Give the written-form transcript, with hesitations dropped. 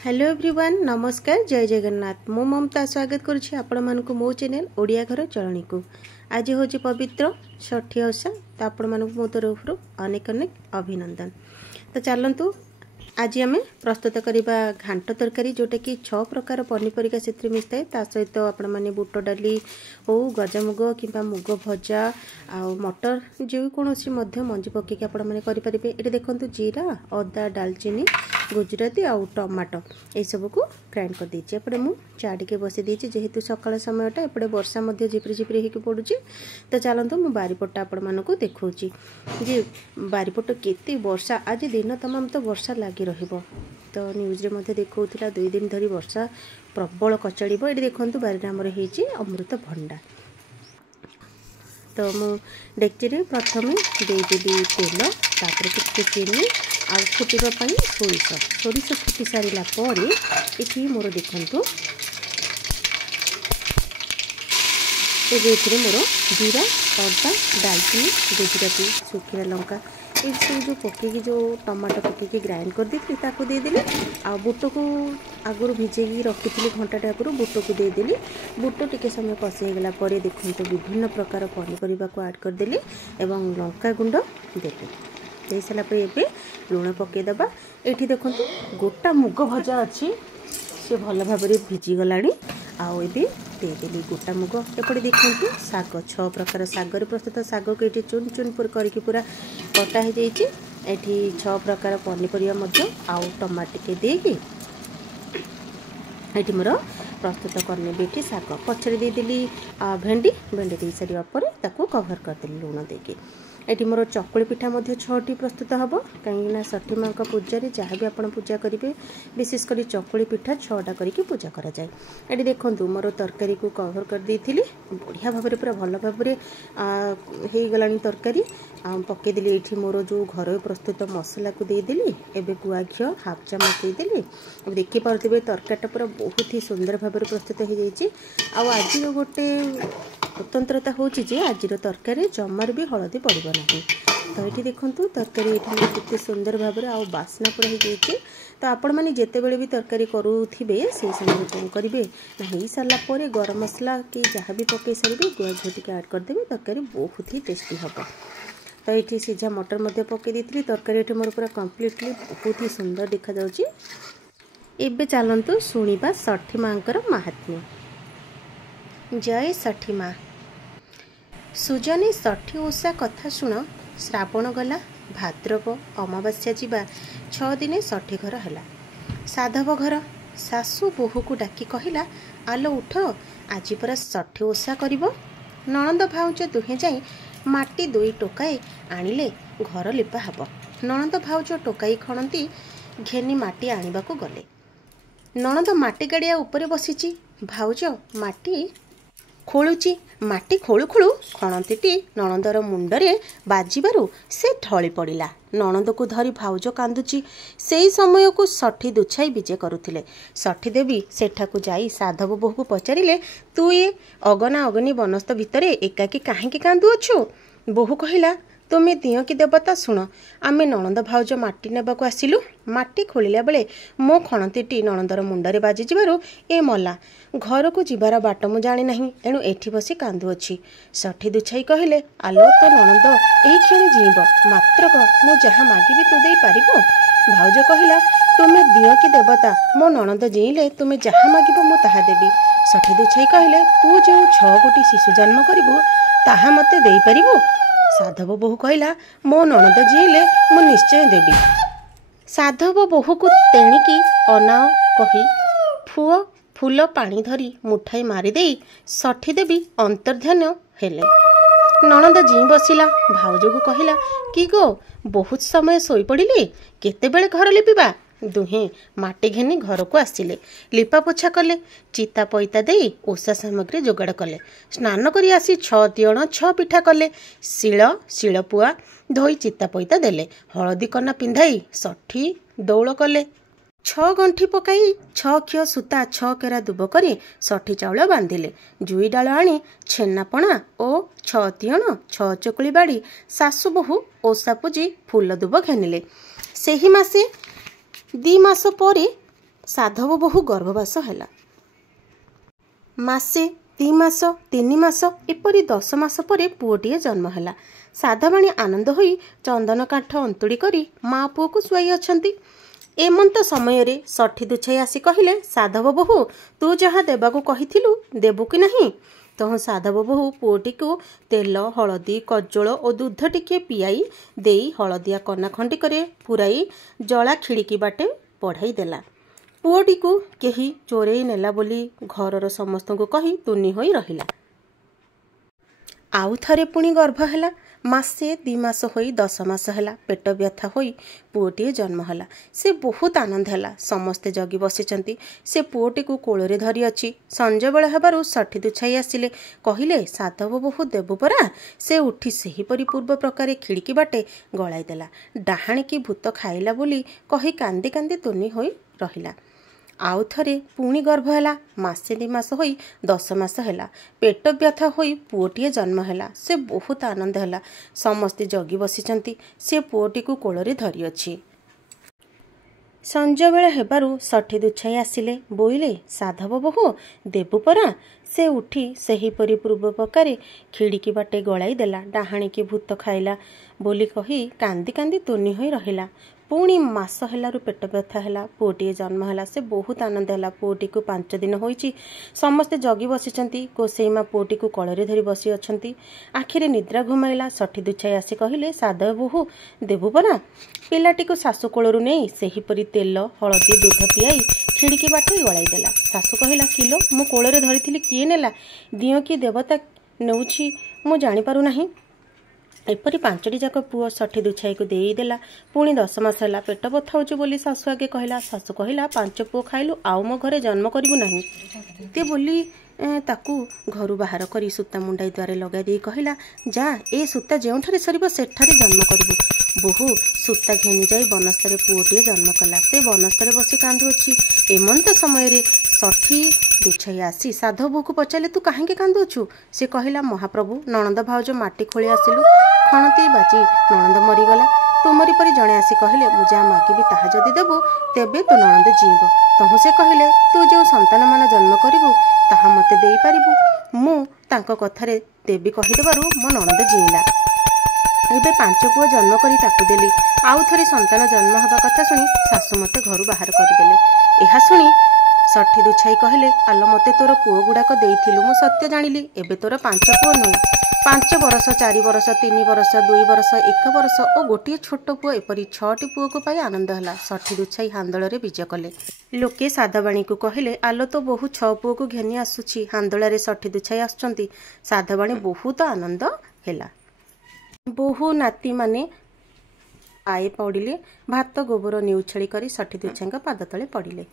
Hello everyone नमस्कार जय जगन्नाथ मु ममता स्वागत करुछि आपण मानकु मो चैनल ओडिया घर चलणी को। आज हूँ पवित्र षठी ओषा तो आपण मानकु मो तरफ अनेक अनेक अभिनंदन। तो चलतु आज आम प्रस्तुत करवा घांट तरकारी जोटा कि 6 प्रकार पनीपरिया से मिसता है। ता सहित आपण मैंने बुट डाली हो गजामुग कि मुग भजा आ मटर जो कौन मंजी पकईकि आपरे। ये देखो जीरा अदा डालचीनी गुजराती आउ टमाटो ये सब को ग्राइंड कर देछि। एपटे मु चा टिके बसी देछि जेहेतु सकाळ समयटा एपटे वर्षा मध्य झिपरी झिपरी हेकि पडुछि। तो चलतु मु बारीपटा आपण मानको देखौछि जे बारीपट केते वर्षा आज दिन तमाम तो वर्षा लागी रहिबो। तो न्यूज रे मध्य देखौथिला 2 दिन धरी वर्षा प्रबल कचड़िबो। एठी देखंतु बारी हमर हेछि अमृत भंडा। तो मु डेक्ची रे प्रथमे दे देली तेल तापर टिके चीनी आ फुटिबा पई सोरिष फुटी सारिला परे एठी मोर देखंतु एबे मोर जीरा अदा दालचीनी गुजराती सुखिला लंका ये सब जो पकईकि जो टमाटो पकईकि ग्राइंड कर देती ताको दे देली। आ बुट को आगुरी भिजेकी रखी घंटाटे आगुरी बुट को दे देली। बुट टिके समय कषाईगला देखो विभिन्न प्रकार पनीपरिया को ऐड कर देली एवं लंका गुंड देली। दे सारा पर एबे लुण पकईदबा। ये देखो गोटा मुग भजा अच्छी सी भल भाव भिजी गलानी। आउ एबे देदेली गोटा मुग। एपटे देखो शाग 6 प्रकार शागर प्रस्तुत शाग को ये चुन चुन करके पूरा कटा हो जाइए। एठी 6 प्रकार पनीपरिया आउ टमाटो के देगी ये मोर प्रस्तुत करने बेटी शाग पछरे देदेली भेंडी भेंडी दे सारा पर ताकू कभर करदेली लुण देकी। एटी मोर चकुली पिठा 6टी प्रस्तुत हम कहीं षठी माँ पूजा जहाँ भी आप पूजा करेंगे विशेषकर चकुली पिठा 6टा करके पूजा करा जाए। ये देखो मोर तरकारी को कभर कर देती बढ़िया भाव पूरा भल भाव हो गला तरकारी पकईदेली। ये मोर जो घर प्रस्तुत मसला को देदेली एवं गुआ घी हाफ चामच देदेली। अब देखिपे तरकारीटा पूरा बहुत ही सुंदर भाव प्रस्तुत हो जाए। आज गोटे स्वतंत्रता हूँ आज तरकारी जमार भी हलदी पड़ो ना। तो ये देखो तरकारी ये सुंदर भाव आउ बास्ना पूरा हो जाए। तो आपण मैंने जिते बड़े भी तरकारी करुवे से समय कौन करेंगे ना हो सारापर गरम मसला कि जहाँ भी पकई सारे गुआ घी टी ऐड करदे तरकारी बहुत ही टेस्टी हम। तो ये सीझा मटर पकई दी तरकारी ये मोर पूरा कम्प्लीटली बहुत ही सुंदर देखा जाउची। एबे चलतु शुणा षठी माँ महात्म्य। जय षठी माँ। सुजनी षठी ओषा कथा शुण श्रावण गला भाद्रव अमावास्या जीवा 6 दिन षठी घर है। साधव घर सासु बोहू को डाकी कहला आलो उठ आज परा षठी ओषा करिबो। नणंद भाउज दुहे जाई माटी 2 टोकाए आनिले घर लिपा हब। नणंद भाउज टोकाई खणती घेनी माटी आनिबा को गले। नणंद माटी गाड़िया उपरे बसीची भाउज माटी खोलुची। माटी खोलु खोलु खणतीटी नणंदर मुंडरे बाजिबारु से ढली पड़िला। नणंद को धरी भाउज कांदुची। सेई समय को षठी दुछाई विजे करुथिले। षठी देवी सेठाकु जाई साधव बोहू को पचारिले तू ये अगना अग्नि बनस्थ भितरे एकाकी काहेकि कांदु अछु। बोहू कहिला तुमे दियो कि देवता शुण आमे नणंद भाउज माटी नेबाकू आसिलु। माटी खोलिला बेले मो खणतीटी नणंदर मुंडरे बाजी जिबारु ए मला घर को जीवार बाट मु जानी नहीं एणु एठी बसी कांदु अछि। षठी दुछाई कहले आलो तो नणंद एही क्षण जीव मात्र मु जहाँ मागिबी तू देई पारिबो। भाउज कहिला तुमे दियो कि देवता मो नणंद जीले तुमे जहाँ मागिबो मु ताहा देबी। षठी दुछाई कहले तू जो 6 गोटी शिशु जन्म करिबो ताहा मते देई पारिबो। साधव बोहू कहला मो नणंद जीले मु निश्चय देबी। साधव बोहू को तेणिकी अनाओ कही फुओ फूल पानी धरी मुठाई मारिदे षठी देवी अंतर्ध्यान हेले। नणंद जी बसिला भाउज को कहला कि गो बहुत समय सोई पड़िले केतेबेले घर लिपिबा। दुहे माटी घेनी घर को आसिले लिपा पोछा कले चिता पैता देई ओषा सामग्री जोगाड़ कले। स्नान करी आसी 6 तियण 6 पिठा कले। शिलपुआ धोई चिता पैता देले हलदी कना पिंधाई षठी दौड़ कले। 6 गंठी पकाई 6 खियो सूता 6 केरा दुब करी षठी चाउल बांधिले। जुई डाल आनी छेनापणा ओ 6 तियण 6 चकुली बाड़ी सासु बोहू ओषा पूजी फूल दुब घेनिले। सेही मासे 2 मास परे साधव बोहू गर्भवास है। मासे 2 मास 3 मास एपरी 10 मास पर पुओटीए जन्म है। साधवाणी आनंद होई चंदन काठ अंतुड़ी करी माँ पुओ को शुआई अछंती। एमंत समय रे षठी दुछाई आसी कहिले, साधव बोहू तू जहाँ देबाकू कहिथिलु देबु कि नहीं? तह साधव बोहू पुओटी को तेल हलदी कज्जल और दूध टिके पियाई देई हलदिया कना खंडिकरे पुराई जला खिड़की बाटे पढ़ाई देला। पुओटी को केही चोरेई नेला बोली घरर समस्त को कही तुनी होई रहिला। आउ थरे पुणी गर्भ है। मासे 2 मास होई 10 मास है पेट व्यथा होई पुओटीए जन्म है। से बहुत आनंद है। समस्ते जगी बसिचंती। से पुओटी को कोଳରେ धरी अछि। संज बेल हेबारु षठी दुछाई आसिले कहिले, साधव बोहू देबु परा? से उठी सेही परी पूर्व प्रकार खिड़की बाटे गलाई देला। डाहाणी की भूत खाइला बोली कही कांदी कांदी तुनी होई रहिला। आउ थरे पुणी गर्भ है। मासे 2 मास होई 10 मास है पेट व्यथा होई पुओटीए जन्म है। से बहुत आनंद है। समस्ते जगी बसिचंती। से पुओटी को कोଳରେ धरी अछि। संज बेल हेबारु षठी दुछाई आसिले बोइले, साधव बोहू देबु परा? से उठी सेही परी पूर्व प्रकार खिड़की बाटे गलाई देला। डाहाणी की भूत खाइला बोली कही कांदी कांदी तुनी होई रहिला। पुणी मास हेलारु पेट व्यथा है पुओटीए जन्म है। से बहुत आनंद है। पुओटी को 5 दिन होईची। समस्ते जगी बसिचंती। गोसेई माँ पुओटी को कोଳରେ धरी बसी अछंती। आखिरे निद्रा घुमाइला। षठी दुछाई आसी कहिले, साधव बोहू देबु परा? पिलाटी को सासु कोळरू नहीं सेही परी तेल हलदी दूध पियाई खिड़की बाटे गलाई देला। सासु कहिला, किलो मु कोଳରେ धरिथिली किए नेला? दियो कि देवता नेउछि मु जानि पारु नाही। एपरी 5टी जाक पुओ षठी दुछाई को देईदेला। पुणी 10 मास है पेट बथा होची बोली सासु आगे कहला। सासु कहला, 5 पुओ खाइलु आउ मो घरे जन्म करिबु नाही। ते बोली ताकू घर बाहर करी सूता मुंडाई द्वारे लगा दी कहला, जा ए सूता जेउठारे सरिबो सेठारे जन्म करिबु। बोहू सूता घेनी जाई बनस्तारे पुओटीए जन्म कला। से बनस्तारे बसी कांदुअछि। एमंत समय रे षठी दुछाई आसी साधव बोहू को पचारे, तू काहेके कांदुअछु? से कहला, महाप्रभु नणंद भाउज माटी खोली आसिलु खणती बाजी नणंद मरीगला। तुमरी परी जणे आसी कहले, मु जा मागिबी ताहा जदि देबु तेबे तो नणंद जीव। तहु से कहले, तू जो संतान मान जन्म करिबु ताहा मते देई पारिबु। मु तांको कथारे देबी कहिदेबारु मो नणंद जीला। एबे 5 पुओ जन्म करी ताकू देली। आउ थरे संतान जन्म हबा कथा सुनी सासु मते घरु बाहर करदेले। एहा सुनी षठी दुछाई कहले, आलो मते तोर पुओ गुड़ाक देइथिलु मु सत्य जानिली। एबे तोर 5 पुओ नुहे, 5 बरस 4 बरस 3 बरस 2 बरस 1 बरस और गोटे छोट पुओ एपरी 6टी पुओ को पाई आनंद है। षठी दुछाई हांदଳରେ विजय कले। लोके साधवाणी को कहले, आलो तो बहु 6 पुओ को घेनी आसुछि, हांदଳରେ षठी दुछाई आसुचंती। साधवाणी बहुत आनंद हैला। बहु नाती माने आए पड़िले। भात गोबर निउछेली करी षठी दुछाई पाद तले पड़िले।